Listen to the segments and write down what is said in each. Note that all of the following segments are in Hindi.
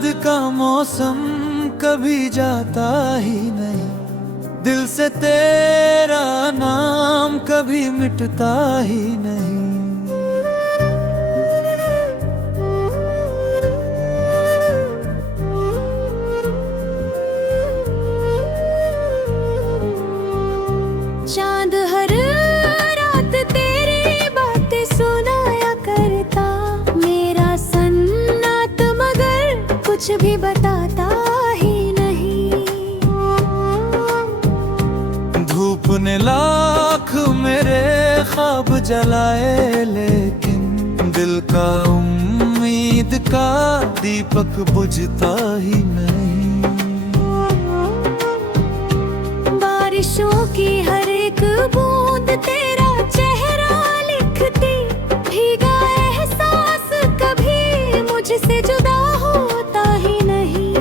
याद का मौसम कभी जाता ही नहीं, दिल से तेरा नाम कभी मिटता ही नहीं। चांद हर रात तेरी बातें सुनाया करता, मेरा सन्नाट मगर कुछ भी बताता ही नहीं। धूप ने लाख मेरे ख्वाब जलाए, लेकिन दिल का उम्मीद का दीपक बुझता ही नहीं। बारिशों की हर एक बूंद तेरा चेहरा लिखती, भीगा एहसास कभी मुझसे जुदा होता ही नहीं।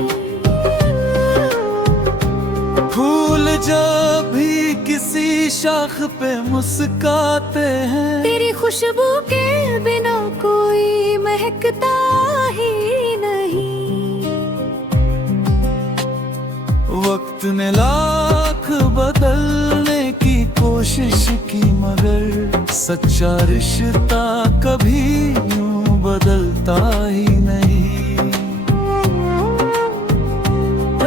फूल जब भी किसी शाख पे मुस्काते हैं, तेरी खुशबू के बिना कोई महकता ही नहीं। वक्त ने लाख बदलने की कोशिश की, मगर सच्चा रिश्ता कभी यूं बदलता ही नहीं।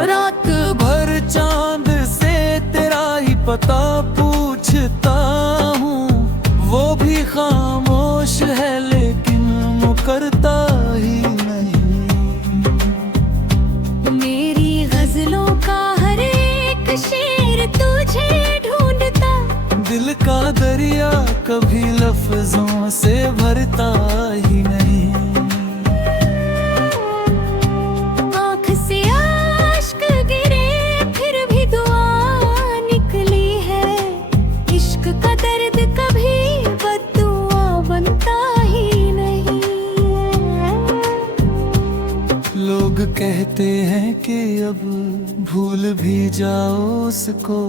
रात भर चांद से तेरा ही पता पूछता हूँ, वो भी खामोश है लेकिन मुकरता ही नहीं। मेरी गजलों का हर एक शेर तुझे ढूंढता, दिल का दरिया कभी लफ्जों से भरता ही नहीं। आँख से आश्क गिरे फिर भी दुआ निकली है, इश्क का दर्द कभी बद्दुआ बनता ही नहीं। लोग कहते हैं कि अब भूल भी जाओ उसको,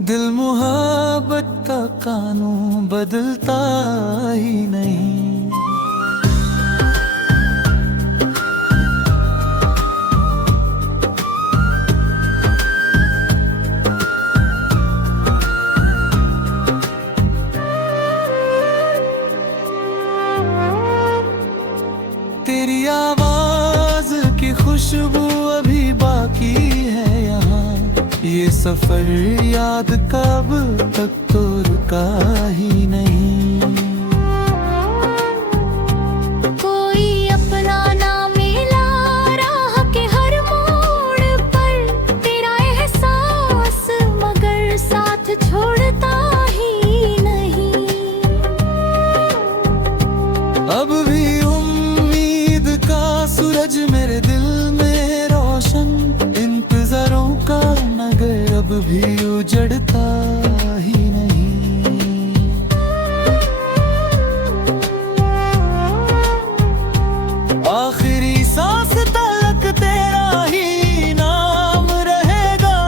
दिल मुहब्बत का कानून बदलता ही नहीं। तेरी आवाज की खुशबू अभी बाकी है यहाँ, ये सफर याद कब तक तो रुका ही नहीं। कोई अपना ना मिला राह के हर मोड़ पर, तेरा एहसास मगर साथ छोड़ता ही नहीं। अब भी उम्मीद का सूरज मेरे दिल में रोशन, इंतजारों का नगर अब भी उजड़ता ही नहीं। आखिरी सांस तक तेरा ही नाम रहेगा,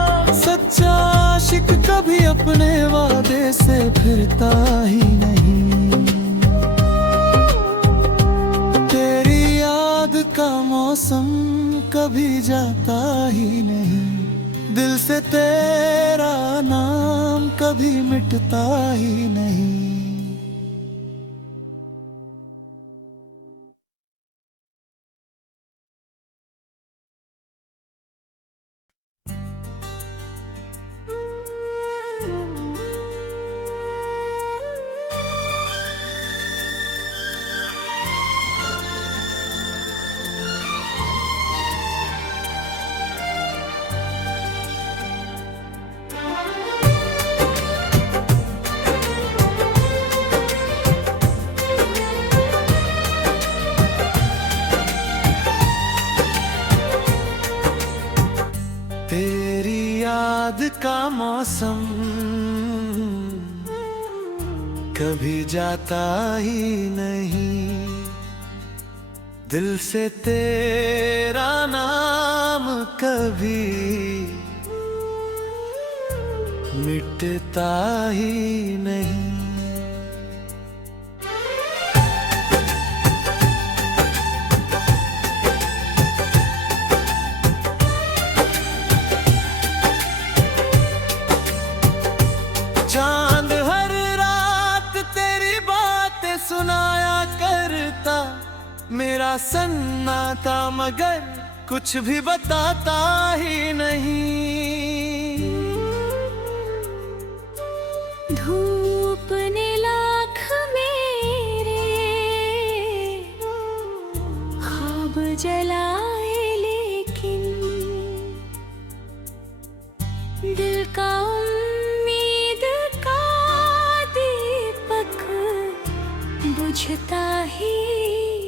सच्चा आशिक कभी अपने वादे से फिरता ही नहीं। तेरी याद का मौसम कभी जाता ही नहीं, दिल से तेरा नाम कभी मिटता ही नहीं। तेरी याद का मौसम कभी जाता ही नहीं, दिल से तेरा नाम कभी मिटता ही नहीं। तेरा सन्नाटा मगर कुछ भी बताता ही नहीं। धूप ने लाख मेरे ख्वाब जलाए, लेकिन दिल का उम्मीद का दीपक बुझता ही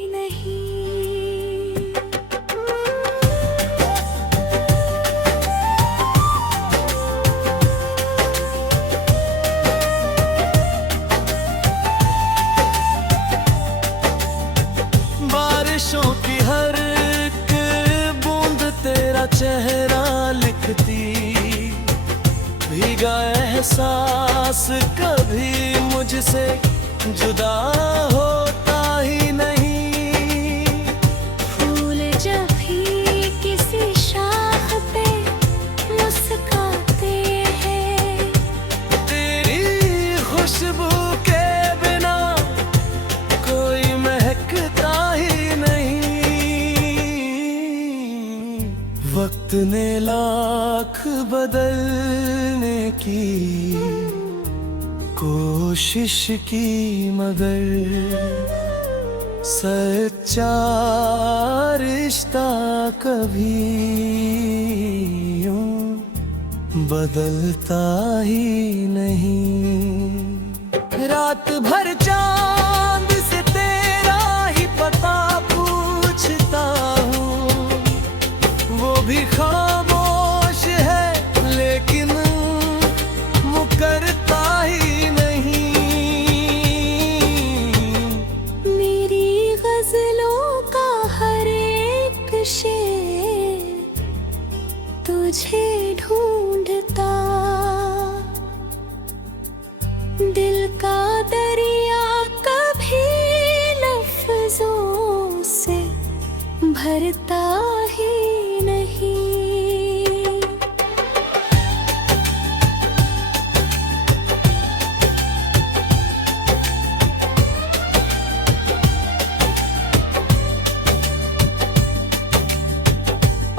नहीं। बारिशों की हर एक बूंद तेरा चेहरा लिखती, भीगा एहसास कभी मुझसे जुदा होता ही नहीं। फूल जब भी किसी शाख पे मुस्कुराते हैं, तेरी खुशबू के बिना कोई महकता ही नहीं। वक्त ने लाख बदलने की कोशिश की, मगर सच्चा रिश्ता कभी यूं बदलता ही नहीं। रात भर चांद से तेरा ही पता पूछता हूँ, वो भी खामोश है लेकिन मुकरता ही नहीं। मेरी गजलों का हर एक शेर तुझे ढूंढता, दिल का दरिया कभी लफ्जों से भरता ही नहीं।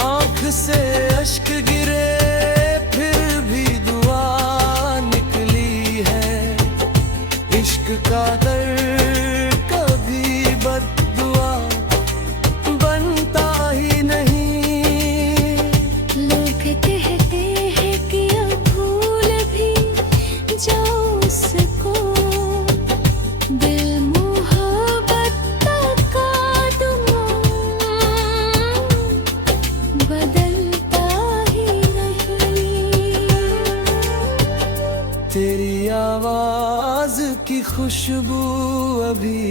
आँख से अश्क गिरे फिर भी दुआ निकली है। इश्क का दर्द कभी बद्दुआ बनता ही नहीं। लोग कहते हैं कि अब भूल भी जाओ उसको, दिल मोहब्बत का दुआ बदलता ही नहीं। तेरी आवाज की खुशबू अभी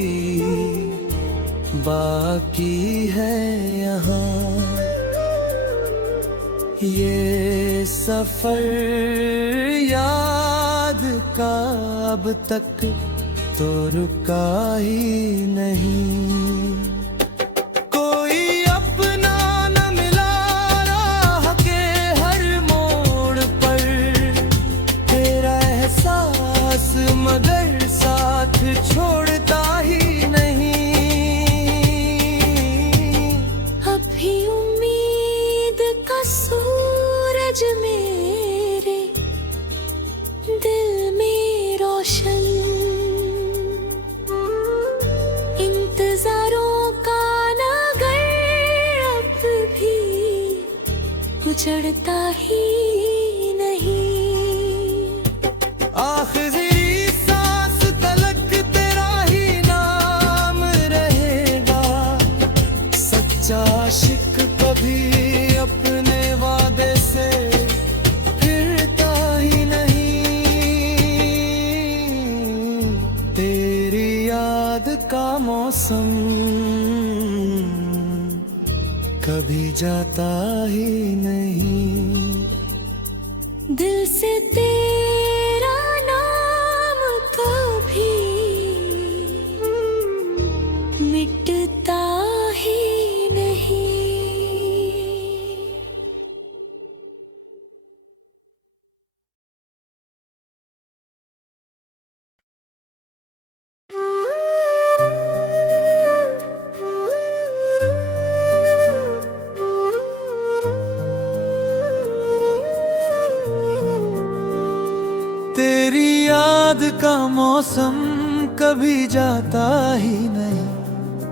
बाकी है यहाँ। ये सफर याद का अब तक तो रुका ही नहीं। कोई अपना न मिला राह के हर मोड़ पर, तेरा एहसास मगर साथ छोड़ता ही नहीं। अभी उम्मीद का सूरज मेरे दिल में रोशन, इंतजारों का नगर अब भी उजड़ता ही नहीं। आखिरी सांस तलक तेरा ही नाम रहेगा। सच्चा आशिक कभी अपने वादे से फिरता ही नहीं। तेरी याद का मौसम कभी जाता ही नहीं। दिल से तेरा नाम कभी मिटता ही नहीं। याद का मौसम कभी जाता ही नहीं,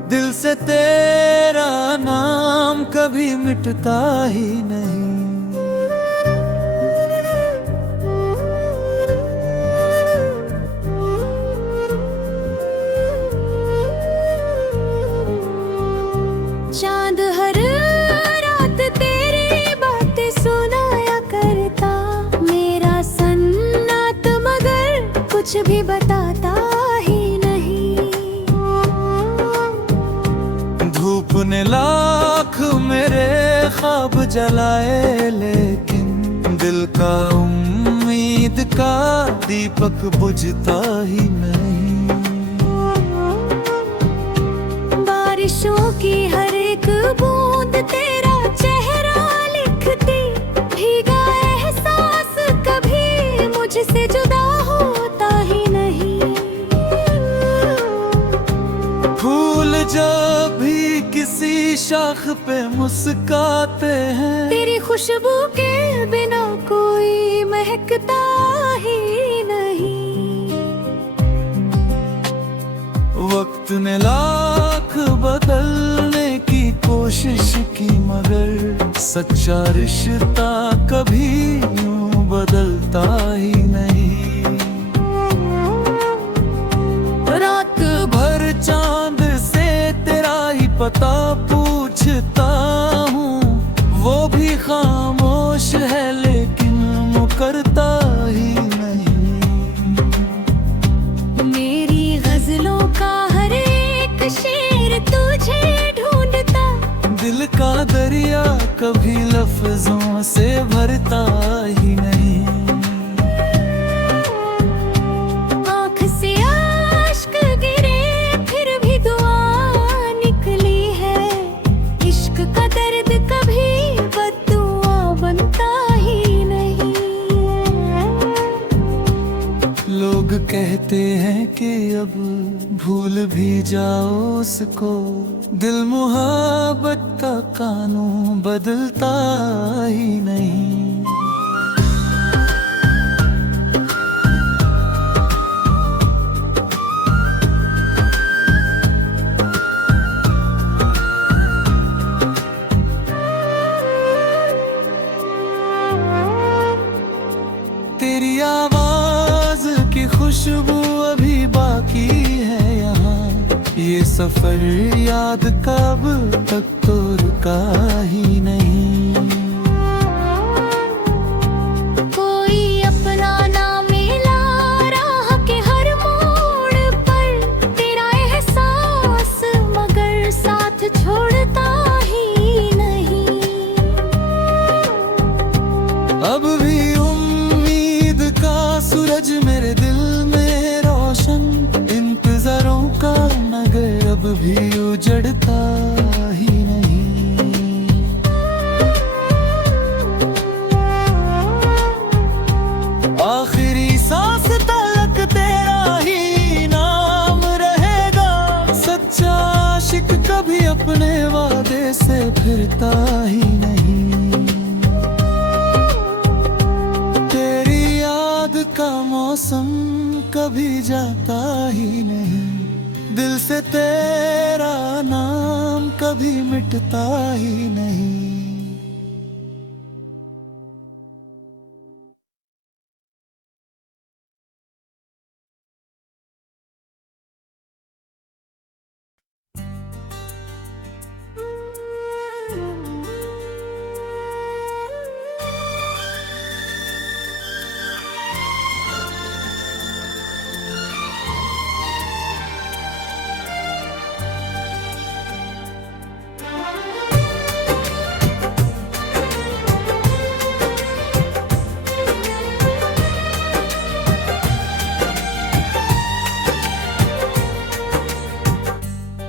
दिल से तेरा नाम कभी मिटता ही नहीं। चांद हर रात तेरी बातें सुनाया करता, मेरा सन्नाट मगर कुछ भी बताता ही नहीं। धूप ने लाख मेरे ख्वाब जलाए, लेकिन दिल का उम्मीद का दीपक बुझता ही नहीं। बारिशों की हर एक बूंद तेरा चेहरा लिखती, भीगा एहसास कभी मुझसे जुदा होता ही नहीं। फूल जब भी किसी शाख पे मुस्काते हैं, तेरी खुशबू के बिना कोई महकता ही नहीं। वक्त ने लाख बदलने की कोशिश की, मगर सच्चा रिश्ता कभी यूं बदलता ही नहीं। रात भर चांद से तेरा ही पता पूछता हूँ, वो भी खामोश है लेकिन मुकरता ही नहीं। मेरी गजलों का हर एक शेर तुझे ढूंढता, दिल का दरिया कभी लफ्जों से भरता ही नहीं। आँख से आश्क गिरे फिर भी दुआ निकली है, इश्क का दर्द कभी बद्दुआ बनता ही नहीं। लोग कहते हैं कि अब भूल भी जाओ उसको, दिल मुहब्बत का कानून बदलता ही नहीं। तेरी आवाज की खुशबू अभी बाकी है यहाँ, ये सफर याद कब तक तो रुका ही नहीं। कोई अपना ना मिला राह के हर मोड़ पर, तेरा एहसास मगर साथ छोड़ता ही नहीं। अब भी उम्मीद का सूरज मेरे दिल में रोशन, इंतजारों का नगर अब भी उजड़ता ही नहीं। आखिरी सांस तक तेरा ही नाम रहेगा, सच्चा आशिक कभी अपने वादे से फिरता ही नहीं। तेरी याद का मौसम कभी जाता ही नहीं, दिल से तेरा नाम कभी मिटता ही नहीं।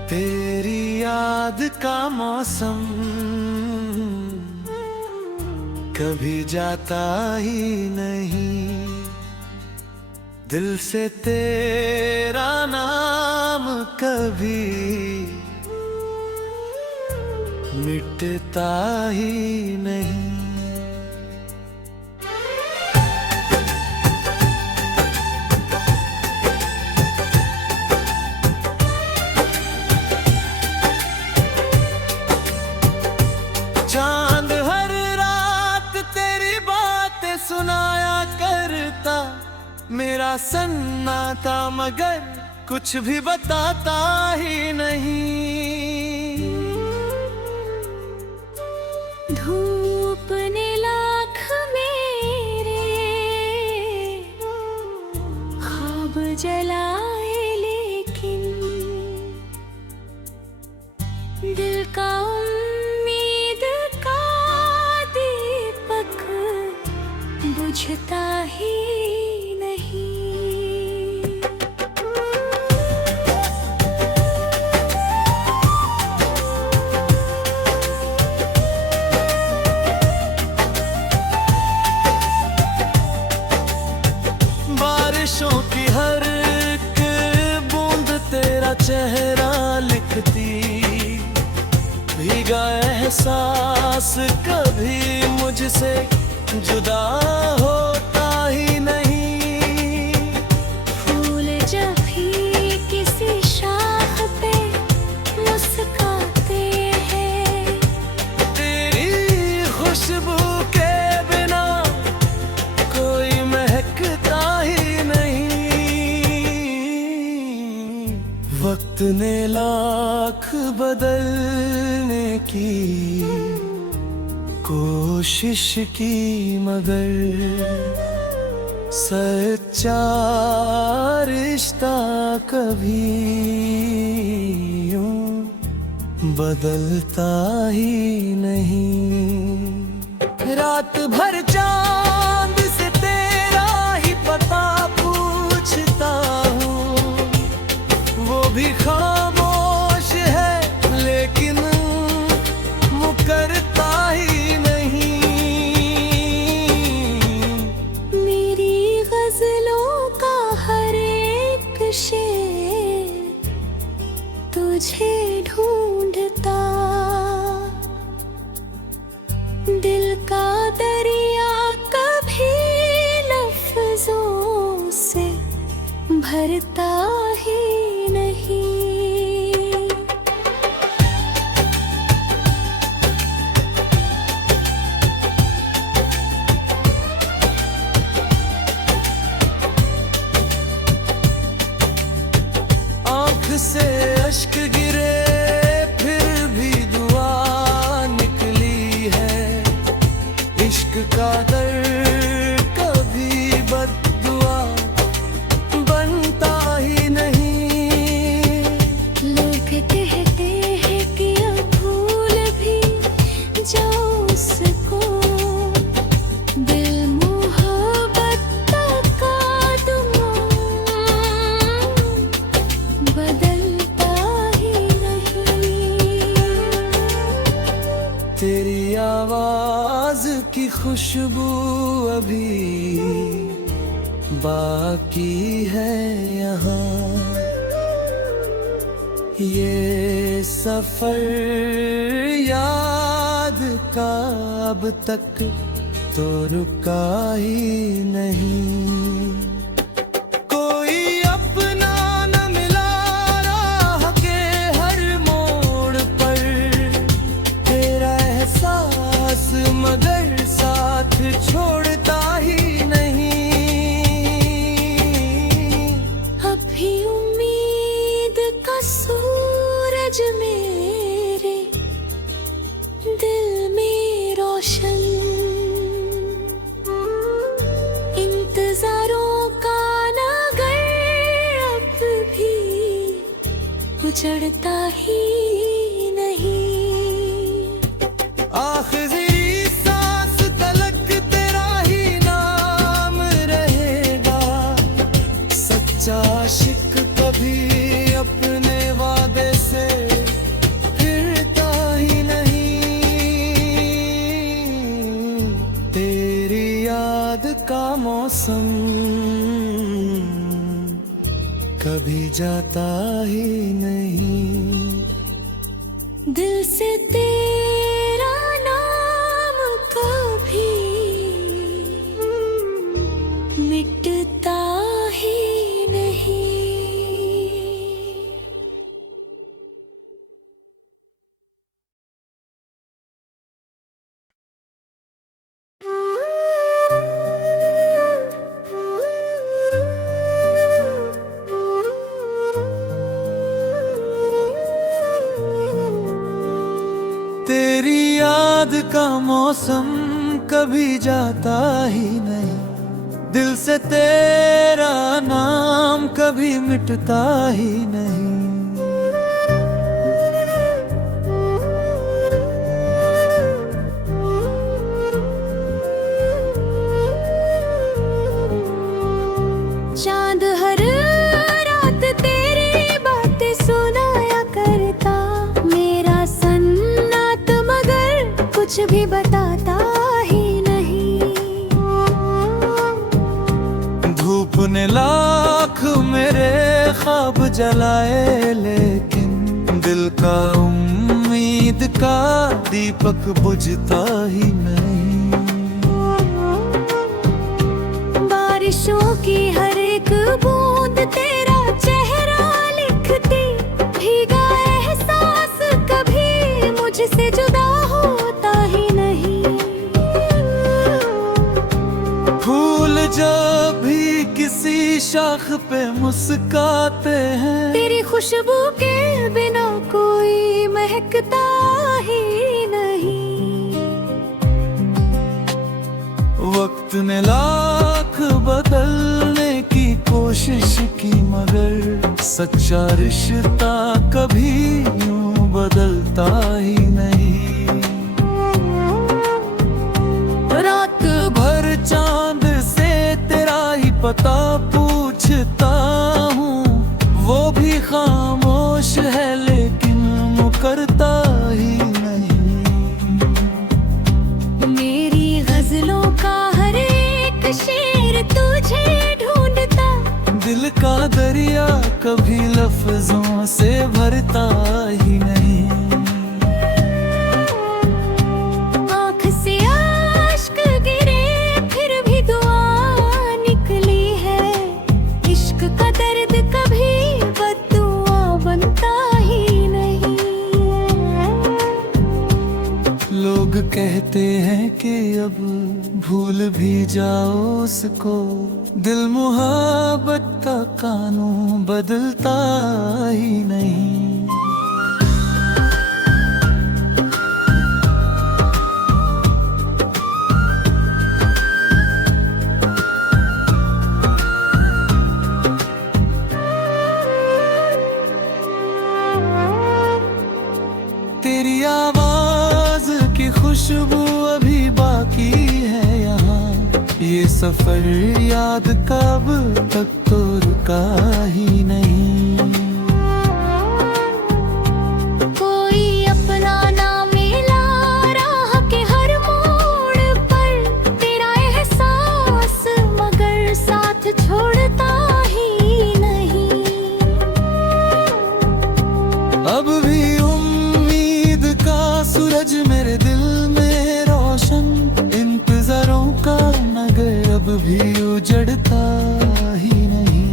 तेरी याद का मौसम कभी जाता ही नहीं, दिल से तेरा नाम कभी मिटता ही नहीं। तेरा सन्नाटा मगर कुछ भी बताता ही नहीं। धूप ने लाख मेरे ख्वाब जलाए, लेकिन दिल का उम्मीद का दीपक बुझता ही नहीं। बारिशों की हर एक बूंद तेरा चेहरा लिखती, भीगा एहसास कभी मुझसे जुदा होता ही नहीं। फूल जब भी किसी शाख पे मुस्कुराते हैं, तेरी खुशबू के बिना कोई महकता ही नहीं। वक्त ने लाख बदलने की कोशिश की, मगर सच्चा रिश्ता कभी यूं बदलता ही नहीं। रात भर चांद से तेरा ही पता पूछता हूँ, वो भी खामोश है लेकिन मुकरता ही नहीं। मेरी गजलों का हर एक शेर तुझे ढूंढता, दिल का दरिया कभी लफ्जों से भरता ही नहीं। आँख से अश्क गिरे फिर भी दुआ निकली है। इश्क का दर्द कभी बद्दुआ बनता ही नहीं। लोग कहते हैं कि अब भूल भी जाओ उसको, दिल मोहब्बत का दुआ बदलता ही नहीं। तेरी आवाज की खुशबू अभी बाकी है यहाँ। ये सफर याद का अब तक तो रुका ही नहीं। कोई अपना न मिला राह के हर मोड़ पर, तेरा एहसास मगर साथ छोड़ता ही नहीं। अभी उम्मीद का सूरज मेरे दिल में रोशन, इंतजारों का नगर अब भी उजड़ता ही नहीं। आखिरी सांस तलक तेरा ही नाम रहेगा। सच्चा आशिक कभी अपने वादे से फिरता ही नहीं। तेरी याद का मौसम कभी जाता ही नहीं। दिल से तेरा नाम कभी मिटता ही नहीं। याद का मौसम कभी जाता ही नहीं, दिल से तेरा नाम कभी मिटता ही नहीं। चांद हर रात तेरी बातें सुनाया करता, मेरा सन्नाट मगर कुछ भी बताता ही नहीं। धूप ने लाख मेरे ख्वाब जलाए, लेकिन दिल का उम्मीद का दीपक बुझता ही नहीं। बारिशों की हर एक बूंद तेरा चेहरा लिखती, भीगा एहसास कभी मुझसे जुदा होता ही नहीं। फूल जब भी किसी शाख पे मुस्काते हैं, तेरी खुशबू के बिना कोई महकता ही नहीं। वक्त ने लाख बदलने की कोशिश की, मगर सच्चा रिश्ता कभी यूं बदलता ही नहीं। रात भर चांद से तेरा ही पता पूछता हूँ, वो भी खामोश है लेकिन मुकरता ही नहीं। मेरी गजलों का हर एक शेर तुझे ढूंढता, दिल का दरिया कभी लफ्जों से भरता ही नहीं। आँख से आश्क गिरे फिर भी दुआ निकली है, इश्क का दर्द कभी बद्दुआ बनता ही नहीं। लोग कहते हैं कि अब भूल भी जाओ उसको, दिल मुहब्बत का कानून बदलता ही नहीं। तेरी आवाज की खुशबू अभी बाकी है यहाँ, ये सफर याद कब तक तो रुका ही नहीं। कोई अपना ना मिला राह के हर मोड़ पर, तेरा एहसास मगर साथ छोड़ता ही नहीं। अब भी उम्मीद का सूरज मेरे दिल में रोशन, इंतजारों का नगर अब भी उजड़ता ही नहीं।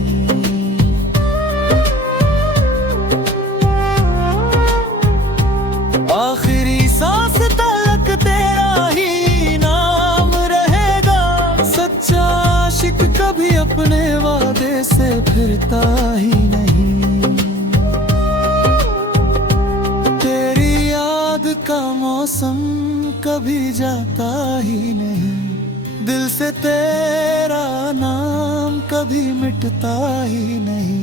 आखिरी सांस तक तेरा ही नाम रहेगा, सच्चा आशिक कभी अपने वादे से फिरता ही नहीं। तेरी याद का मौसम कभी जाता ही नहीं, दिल से तेरा नाम कभी मिटता ही नहीं।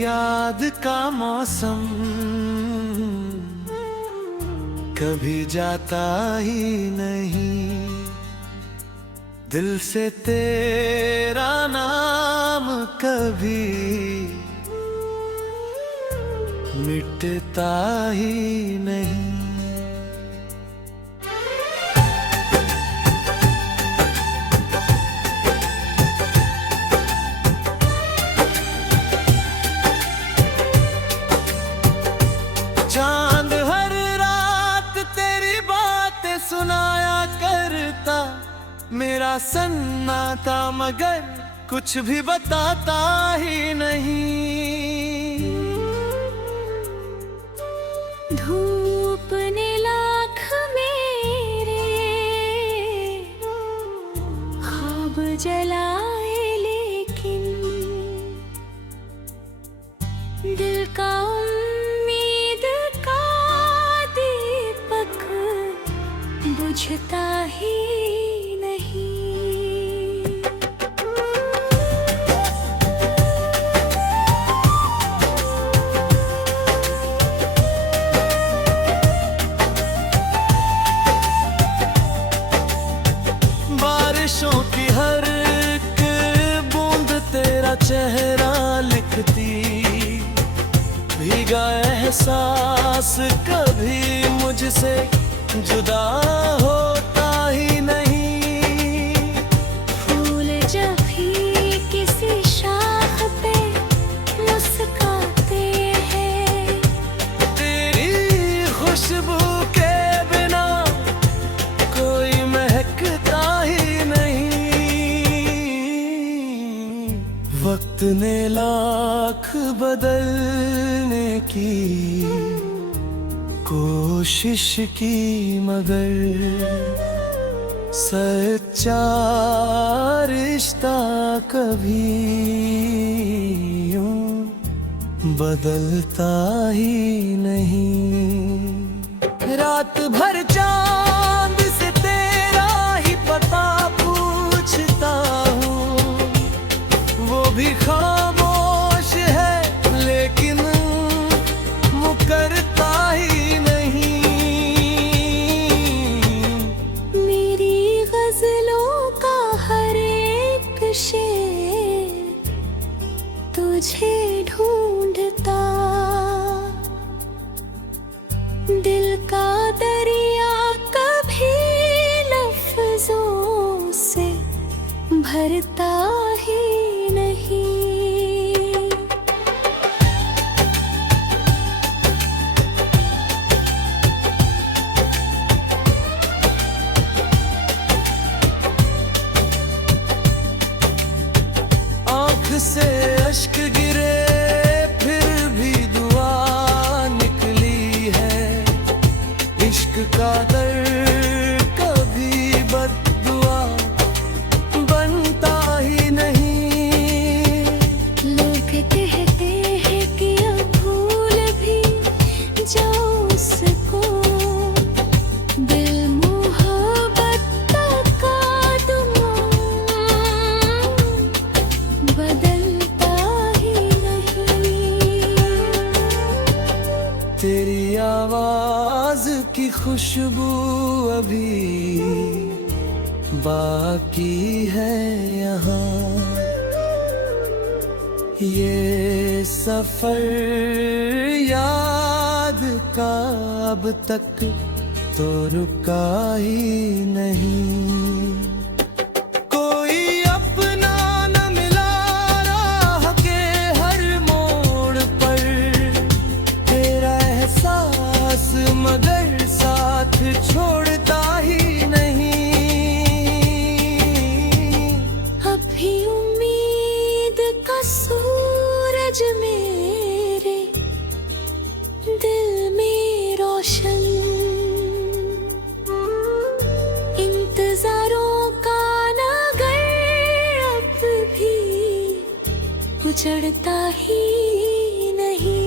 याद का मौसम कभी जाता ही नहीं, दिल से तेरा नाम कभी मिटता ही नहीं। मेरा सन्नाटा मगर कुछ भी बताता ही नहीं। धूप ने लाख मेरे ख्वाब जलाए, लेकिन दिल का उम्मीद का दीपक बुझता ही नहीं। बारिशों की हर एक बूंद तेरा चेहरा लिखती, भीगा एहसास कभी मुझसे जुदा होता ही नहीं। फूल जब भी किसी शाख पे मुस्कुराते हैं, तेरी खुशबू के बिना कोई महकता ही नहीं। वक्त ने लाख बदलने की कोशिश की, मगर सच्चा रिश्ता कभी यूं बदलता ही नहीं। रात भर चांद से तेरा ही पता पूछता हूँ, वो भी खामोश है लेकिन मुकरता ही नहीं। मेरी गजलों का हर एक शेर तुझे ढूंढता, दिल का दरिया कभी लफ्जों से भरता ही नहीं। आँख से अश्क गिरे फिर भी दुआ निकली है। इश्क का दर कभी बद्दुआ बनता ही नहीं। लोग कहते हैं कि अब भूल भी जाओ उसको, दिल मोहब्बत का दुआ बदलता ही नहीं। तेरी आवाज की खुशबू अभी बाकी है यहाँ। ये सफर याद का अब तक तो रुका ही नहीं। कोई अपना न मिला राह के हर मोड़ पर, तेरा एहसास मगर साथ छोड़ता ही नहीं। अभी उम्मीद का सूरज मेरे दिल में रोशन, इंतजारों का नगर अब भी उजड़ता ही नहीं।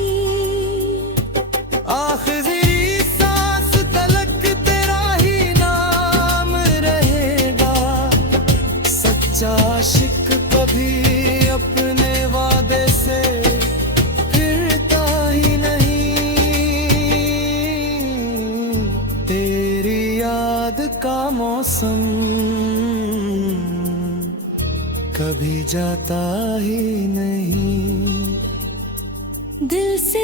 आखिरी सांस तलक तेरा ही नाम रहेगा। सच्चा आशिक कभी अपने वादे से फिरता ही नहीं। तेरी याद का मौसम कभी जाता ही नहीं। दिल से